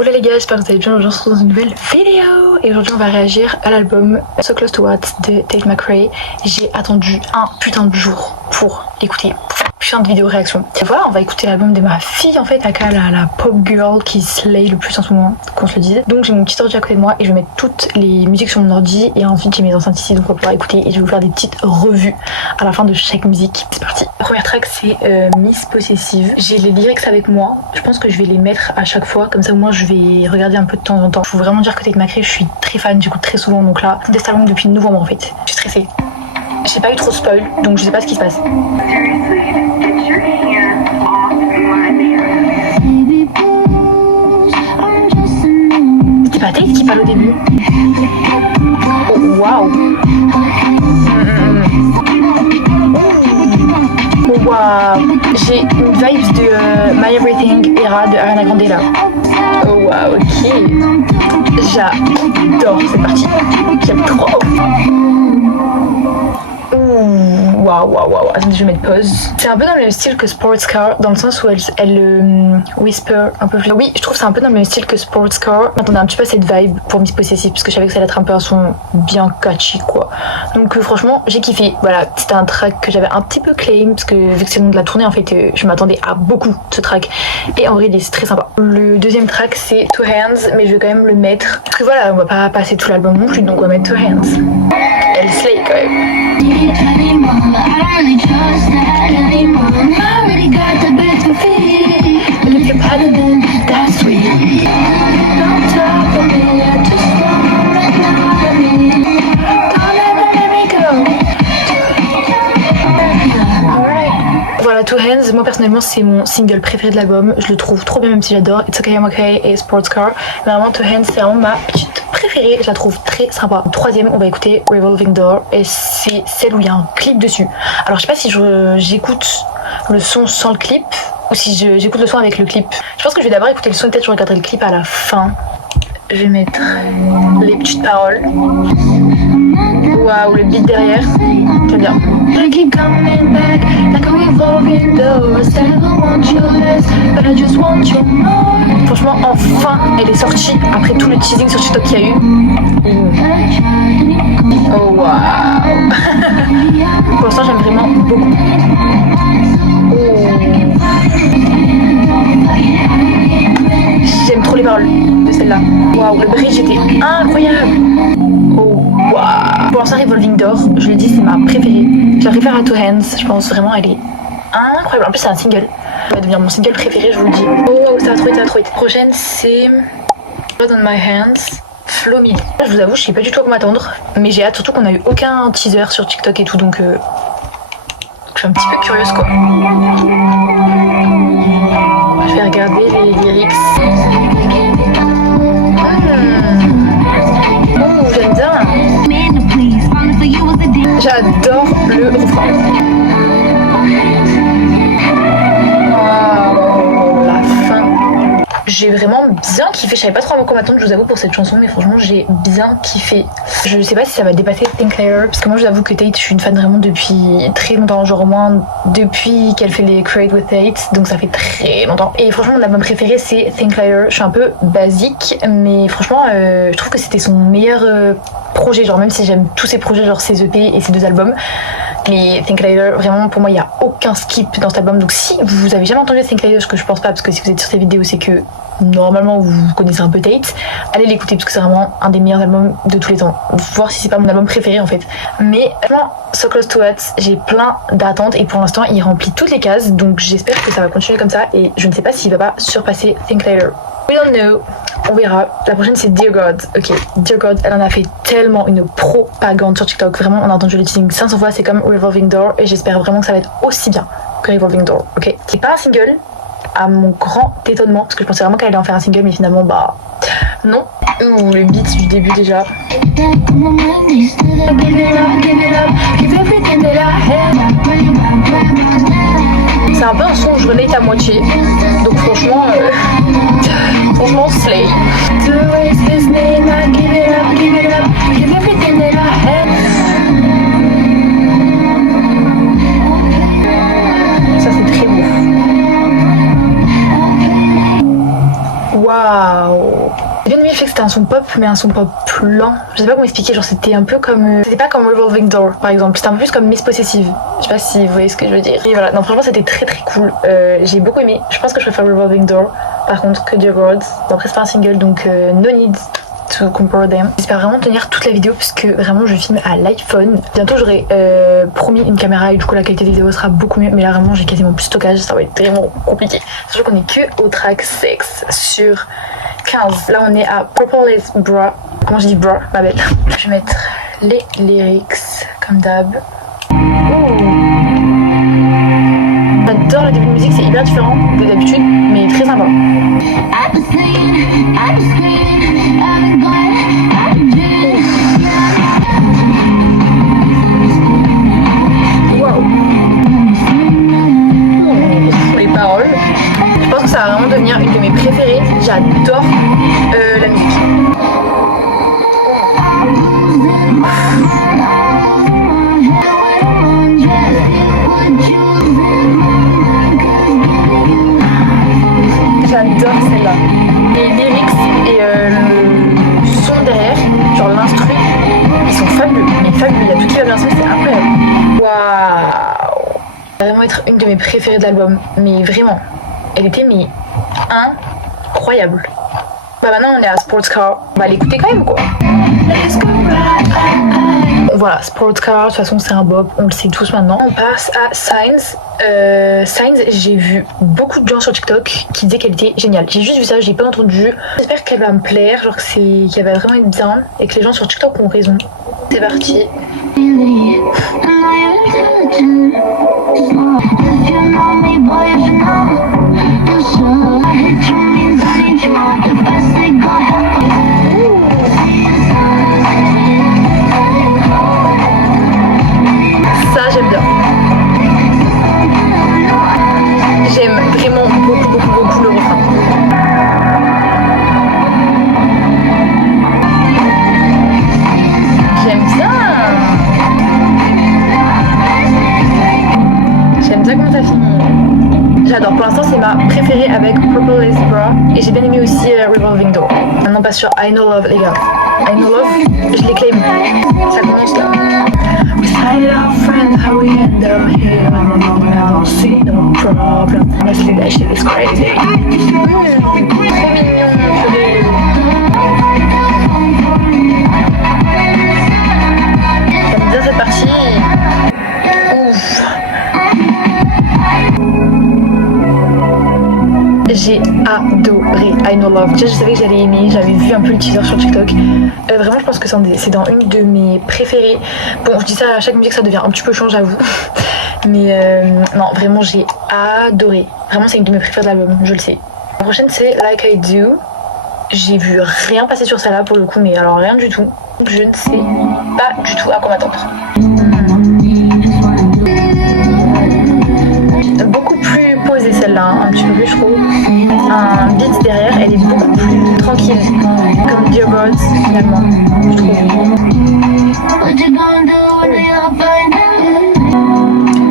Hola les gars, j'espère que vous allez bien. Aujourd'hui on se retrouve dans une nouvelle vidéo et aujourd'hui on va réagir à l'album So Close to What de Tate McRae. J'ai attendu un putain de jour pour l'écouter, pour faire une putain de vidéo réaction. Et voilà, on va écouter l'album de ma fille en fait, aka la pop girl qui slay le plus en ce moment, qu'on se le dise. Donc j'ai mon petit ordi à côté de moi et je vais mettre toutes les musiques sur mon ordi et ensuite j'ai mes enceintes ici donc on va pouvoir écouter et je vais vous faire des petites revues à la fin de chaque musique. C'est parti. La première track c'est Miss Possessive. J'ai les lyrics avec moi, je pense que je vais les mettre à chaque fois, comme ça au moins je vais regarder un peu de temps en temps. Je faut vraiment dire que Tate McRae, je suis très fan, j'écoute très souvent, donc là, c'est cet album depuis novembre en fait. Je suis stressée. J'ai pas eu trop de spoil, donc je sais pas ce qui se passe. C'était pas Tate qui parle au début. Oh waouh. Oh waouh. J'ai une vibe de My Everything Era de Ariana Grande là. Oh waouh, ok. J'adore cette partie. J'aime trop. Waouh. Attendez, je vais mettre pause. C'est un peu dans le même style que Sports Car, dans le sens où elle whisper un peu plus. Oui, je trouve que c'est un peu dans le même style que Sports Car. Attendez un petit peu cette vibe pour Miss Possessive, parce que je savais que ça allait être un peu un son bien catchy, quoi. Donc franchement, j'ai kiffé. Voilà, c'était un track que j'avais un petit peu claim, parce que vu que c'est le nom de la tournée, en fait, je m'attendais à beaucoup ce track. Et en vrai, il est très sympa. Le deuxième track, c'est Two Hands, mais je vais quand même le mettre. Parce que voilà, on va pas passer tout l'album non plus, donc on va mettre Two Hands. Elle slay quand même. Voilà, Two Hands, moi personnellement c'est mon single préféré de l'album, je le trouve trop bien même si j'adore It's Okay I'm Okay et Sports Car, mais vraiment Two Hands c'est vraiment ma petite préférée, je la trouve très sympa. Troisième, on va écouter Revolving Door et c'est celle où il y a un clip dessus. Alors je sais pas si j'écoute le son sans le clip ou si j'écoute le son avec le clip. Je pense que je vais d'abord écouter le son et peut-être je regarderai le clip à la fin. Je vais mettre les petites paroles. Waouh, le beat derrière, j'aime bien. Franchement, enfin, elle est sortie après tout le teasing sur TikTok qu'il y a eu. Oh waouh. Pour l'instant, j'aime vraiment beaucoup. J'aime trop les paroles de celle-là. Waouh, le bridge était incroyable. Oh waouh. Pour l'instant, Revolving Door, je le dis, c'est ma préférée. Je la préfère à Two Hands. Je pense vraiment, elle est incroyable. En plus, c'est un single. Ça va devenir mon single préféré, je vous le dis. Oh, ça va trop vite. Prochaine, c'est Blood on My Hands. Flow Mid. Je vous avoue, je sais pas du tout à quoi m'attendre, mais j'ai hâte, surtout qu'on a eu aucun teaser sur TikTok et tout, donc je suis un petit peu curieuse quoi. Je vais regarder les lyrics. Oh, j'aime bien. J'adore le refrain. Oh, la fin. J'ai vraiment bien kiffé, je savais pas trop à quoi m'attendre, je vous avoue, pour cette chanson, mais franchement j'ai bien kiffé. Je sais pas si ça va dépasser Think Later, parce que moi je vous avoue que Tate, je suis une fan vraiment depuis très longtemps, genre au moins depuis qu'elle fait les Create with Tate, donc ça fait très longtemps. Et franchement mon album préféré c'est Think Later. Je suis un peu basique, mais franchement je trouve que c'était son meilleur projet, genre même si j'aime tous ses projets, genre ses EP et ses deux albums. Mais Think Later, vraiment pour moi il n'y a aucun skip dans cet album, donc si vous avez jamais entendu Think Later, ce que je pense pas, parce que si vous êtes sur ces vidéos c'est que normalement vous connaissez un peu Tate, allez l'écouter parce que c'est vraiment un des meilleurs albums de tous les temps, voir si c'est pas mon album préféré en fait. Mais vraiment So Close to What, j'ai plein d'attentes et pour l'instant il remplit toutes les cases, donc j'espère que ça va continuer comme ça et je ne sais pas s'il va pas surpasser Think Later. We don't know, on verra. La prochaine c'est Dear God. Ok, Dear God, elle en a fait tellement une propagande sur TikTok, vraiment on a entendu le teasing 500 fois, c'est comme Revolving Door et j'espère vraiment que ça va être aussi bien que Revolving Door. Ok, c'est pas un single, à mon grand étonnement, parce que je pensais vraiment qu'elle allait en faire un single, mais finalement bah non. Ouh, le beat du début déjà. C'est un peu un son où je relate à moitié, donc franchement slay. Ça c'est très beau. Waouh. Waouh. J'ai bien aimé le fait que c'était un son pop, mais un son pop lent. Je sais pas comment expliquer, genre c'était un peu comme... C'était pas comme Revolving Door par exemple, c'était un peu plus comme Miss Possessive. Je sais pas si vous voyez ce que je veux dire. Et voilà, non franchement c'était très très cool. J'ai beaucoup aimé. Je pense que je préfère Revolving Door par contre que Dear Gods. Bon, après c'est pas un single donc no need to compare them. J'espère vraiment tenir toute la vidéo parce que vraiment je filme à l'iPhone. Bientôt j'aurai promis une caméra et du coup la qualité des vidéos sera beaucoup mieux, mais là vraiment j'ai quasiment plus de stockage, ça va être vraiment compliqué. Sachant qu'on est que au track 6 sur 15. Là on est à Purple Lace Bra. Comment je dis bra, ma belle. Je vais mettre les lyrics comme d'hab. J'adore le début de musique, c'est hyper différent de d'habitude, mais très sympa. Waouh. Les paroles. Je pense que ça va vraiment devenir une de mes préférées. J'adore la musique. J'adore celle-là. Les lyrics et le son derrière, genre l'instru, ils sont fabuleux. Mais fabuleux, il y a tout qui va bien ensemble, c'est incroyable. Waouh. Ça va vraiment être une de mes préférées de l'album. Mais vraiment, elle était incroyable. Bah maintenant on est à Sports Car, on va l'écouter quand même quoi. Voilà, Sports Car, de toute façon c'est un bop, on le sait tous maintenant. On passe à Signs. Signs, j'ai vu beaucoup de gens sur TikTok qui disaient qu'elle était géniale. J'ai juste vu ça, j'ai pas entendu. J'espère qu'elle va me plaire, genre qu'elle va vraiment être bien et que les gens sur TikTok ont raison. C'est parti. Ça j'aime bien. J'aime vraiment beaucoup le refrain. J'aime bien. J'aime bien comment ça finit. J'adore. Pour l'instant c'est ma préférée avec Purple Lace Bra et j'ai bien aimé aussi Revolving Door. Maintenant on passe sur I Know Love les gars. I Know Love, je les claim. Ça commence là. We started our friends, how we end up here. I don't see no problem. Honestly, that shit is crazy. Trop mignon, j'aime bien cette partie. Ouf. J'ai adoré I Know Love. Déjà je savais que j'allais aimer, j'avais vu un peu le teaser sur TikTok. Vraiment je pense que c'est dans une de mes préférées. Bon je dis ça à chaque musique, ça devient un petit peu chiant j'avoue. Mais non vraiment j'ai adoré. Vraiment c'est une de mes préférées de l'album, je le sais. La prochaine c'est Like I Do. J'ai vu rien passer sur celle-là pour le coup, mais alors rien du tout. Je ne sais pas du tout à quoi m'attendre. Beaucoup plus posée celle-là, hein, un petit peu plus je trouve. Un beat derrière, elle est beaucoup plus tranquille, comme Dear Gods finalement, je trouve.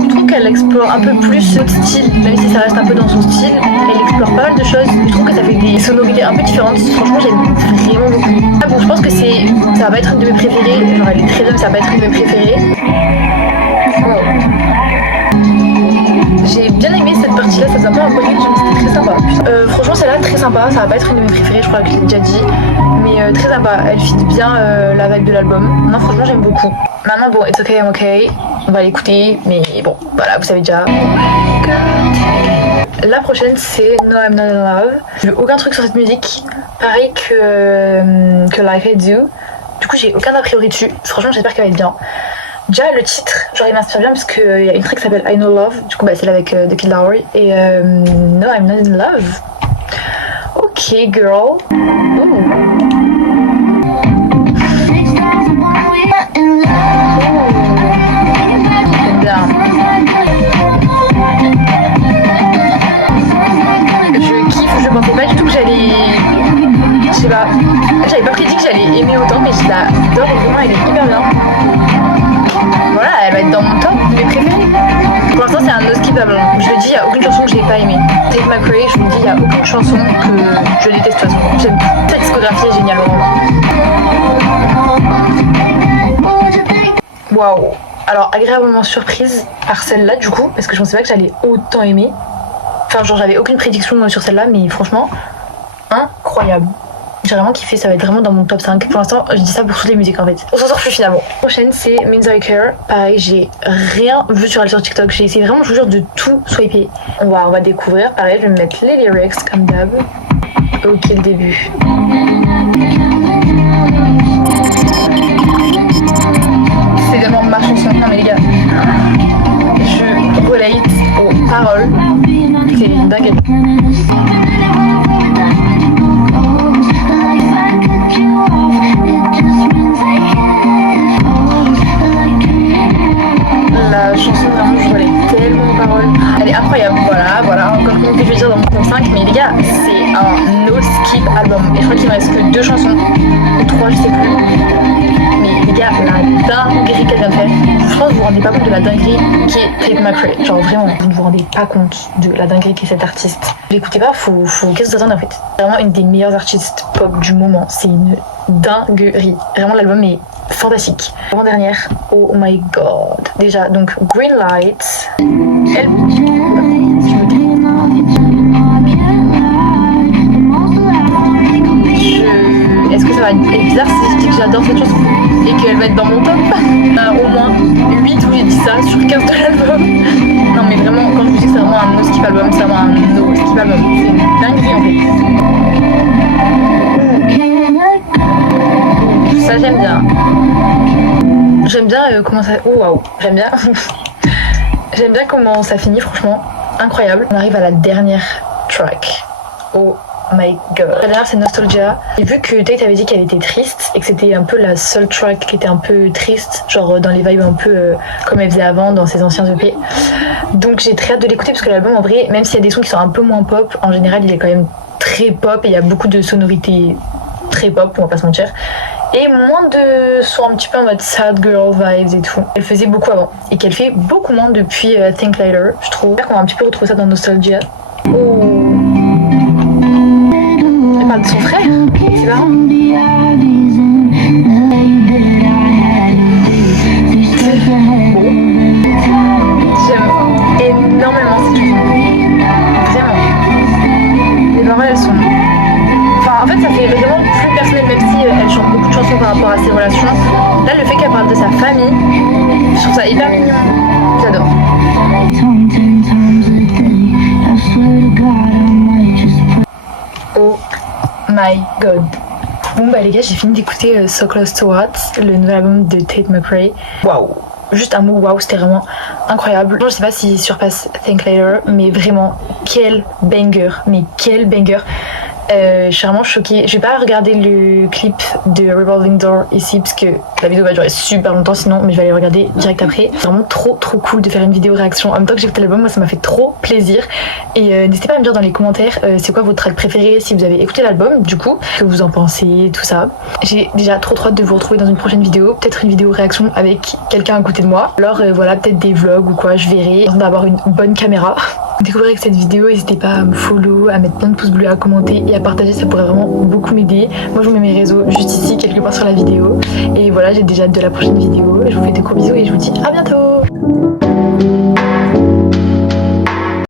Je trouve qu'elle explore un peu plus notre style, même si ça reste un peu dans son style. Elle explore pas mal de choses. Je trouve que ça fait des sonorités un peu différentes. Franchement, j'aime vraiment beaucoup. Ah bon, je pense que ça va pas être une de mes préférées. Genre, elle est très bien, mais ça va pas être une de mes préférées. Wow. J'ai bien aimé cette partie-là, ça faisait un peu un bonnet, c'était très sympa. Franchement, celle-là, très sympa. Ça va pas être une de mes préférées, je crois que je l'ai déjà dit. Mais très sympa, elle fit bien la vibe de l'album. Non, franchement, j'aime beaucoup. Maintenant, bon, It's Okay, I'm Okay. On va l'écouter, mais bon, voilà, vous savez déjà. La prochaine, c'est No, I'm Not in Love. J'ai vu aucun truc sur cette musique. Pareil que Like I Do. Du coup, j'ai aucun a priori dessus. Franchement, j'espère qu'elle va être bien. Déjà le titre, genre il m'inspire bien parce qu'il y a une track qui s'appelle I Know Love, du coup bah, c'est là avec The Kid Laroi et No I'm Not in Love. Ok girl. Je kiffe, je pensais pas du tout que j'allais... Je sais pas, j'avais pas prédit que j'allais aimer autant mais je l'adore vraiment, elle est hyper bien. Voilà, elle va être dans mon top de mes préférés. Pour l'instant, c'est un no skip super bon. Je le dis, il n'y a aucune chanson que j'ai pas aimée. Tate McRae, je vous le dis, il n'y a aucune chanson que je déteste de toute façon. J'aime cette discographie, est géniale vraiment. Waouh. Alors agréablement surprise par celle-là du coup, parce que je pensais pas que j'allais autant aimer. Enfin genre j'avais aucune prédiction sur celle-là, mais franchement, incroyable. J'ai vraiment kiffé, ça va être vraiment dans mon top 5. Pour l'instant, je dis ça pour toutes les musiques en fait. On s'en sort plus finalement. La prochaine, c'est Means I Care. Pareil, j'ai rien vu sur elle sur TikTok. J'ai essayé vraiment, je vous jure, de tout swiper. On va découvrir. Pareil, je vais me mettre les lyrics comme d'hab. Ok, le début. C'est vraiment ma chanson. Non mais les gars, je relate aux paroles. C'est dingue. La chanson vraiment je relate tellement aux paroles. Elle est incroyable, voilà, encore une que je vais dire dans mon top 5, mais les gars, c'est un no skip album. Et je crois qu'il me reste que 2 chansons, ou 3 je sais plus. Mais les gars, la dinguerie qu'elle vient de faire, je pense que vous vous rendez pas compte de la dinguerie qui est Tate McRae. Genre vraiment, vous ne vous rendez pas compte de la dinguerie qui est cette artiste. Vous l'écoutez pas, qu'est-ce que vous attendez en fait? C'est vraiment une des meilleures artistes pop du moment, c'est une dinguerie. Vraiment l'album est fantastique. Avant-dernière, oh my god. Déjà, donc Green Light. Elle... Est-ce que ça va être bizarre si je dis que j'adore cette chanson et qu'elle va être dans mon top? Au moins 8 où j'ai dit ça sur 15 de l'album. Non mais vraiment, quand je vous dis que c'est vraiment un no skip album, c'est vraiment un no skip album. C'est une dinguerie en fait. Ça j'aime bien. J'aime bien comment ça... Oh waouh, j'aime bien. J'aime bien comment ça finit, franchement. Incroyable. On arrive à la dernière track. Oh my god. La dernière c'est Nostalgia. Et vu que Tate avait dit qu'elle était triste et que c'était un peu la seule track qui était un peu triste, genre dans les vibes un peu comme elle faisait avant dans ses anciens EP. Donc j'ai très hâte de l'écouter parce que l'album en vrai, même s'il y a des sons qui sont un peu moins pop, en général il est quand même très pop et il y a beaucoup de sonorités très pop, on va pas se mentir. Et moins de sons un petit peu en mode sad girl vibes et tout. Elle faisait beaucoup avant et qu'elle fait beaucoup moins depuis Think Later, je trouve. J'espère qu'on va un petit peu retrouver ça dans Nostalgia. Oh. Elle parle de son frère, c'est marrant. J'aime énormément cette chanson. Vraiment. Les paroles elles sont... Enfin en fait ça fait vraiment plus personnel même si elle chante beaucoup de chansons par rapport à ses relations. Là le fait qu'elle parle de sa famille, je trouve ça hyper mignon. J'adore. Oh my god. Bon bah les gars, j'ai fini d'écouter So Close to What, le nouvel album de Tate McRae. Waouh. Juste un mot waouh, c'était vraiment incroyable. Je sais pas s'il surpasse Think Later, mais vraiment quel banger, mais quel banger. Je suis vraiment choquée. Je vais pas regarder le clip de Revolving Door ici parce que la vidéo va durer super longtemps sinon, mais je vais aller le regarder direct après. C'est vraiment trop cool de faire une vidéo réaction en même temps que j'écoute l'album. Moi ça m'a fait trop plaisir et n'hésitez pas à me dire dans les commentaires c'est quoi votre track préféré, si vous avez écouté l'album du coup, que vous en pensez, tout ça. J'ai déjà trop hâte de vous retrouver dans une prochaine vidéo, peut-être une vidéo réaction avec quelqu'un à côté de moi. Alors voilà, peut-être des vlogs ou quoi, je verrai, d'avoir une bonne caméra. Découvrez avec cette vidéo, n'hésitez pas à me follow, à mettre plein de pouces bleus, à commenter et à partager, ça pourrait vraiment beaucoup m'aider. Moi je vous mets mes réseaux juste ici quelque part sur la vidéo et voilà, j'ai déjà hâte de la prochaine vidéo. Je vous fais des gros bisous et je vous dis à bientôt.